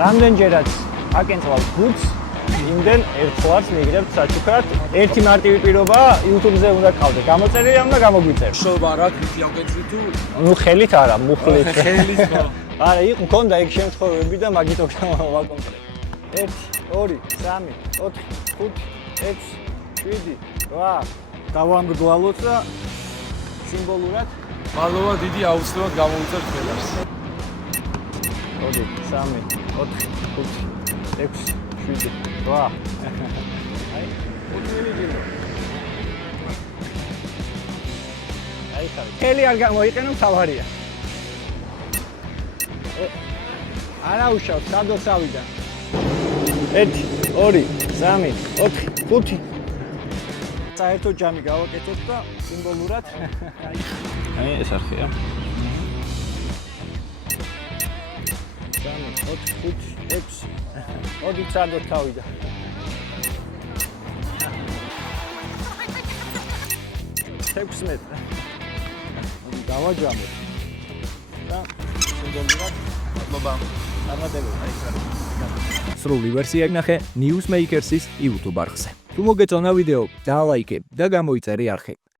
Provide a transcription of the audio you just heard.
რამდენჯერაც აკენწვალ ფუთს, იმდენ ერთხელაც მიგრებთ საჩუქრად. ერთი მარტივი პირობა YouTube-ზე უნდა ყავდე. გამოწერილი უნდა გამოგვიწევს. შობა რა თვითი აკეთრი თუ? ნუ ხელით არა, მუხლით. ხელით ხო. არა, მქონდა ეგ შემთხვევები და მაგით ვაკონტროლე. 1 2 3 4 5 6 7 8 დავამრგვალოთ და სიმბოლურად მადლობა დიდი აუცილებლად გამოვიწევთ ფედარს. 2 3 4 5 6 7 8 აი, უთხელი ჯილდო. აი ხარ. ხელი არ გამოიყენო თავარია. არა უშავ, სადო წავიდა. 1 2 3 4 5 საერთო ჯამი გავაკეთოთ და სიმბოლურად აი ეს არხია 3 4 5 6 ოდი სადო წავიდა. 16 დავაჯამოთ და სიმბოლურად მადლობა. წარმატებები. სრული ვერსია ნახე Newsmakers-ის YouTube არხზე. თუ მოგეწონა ვიდეო, დალაიქე და გამოიწერე არხი.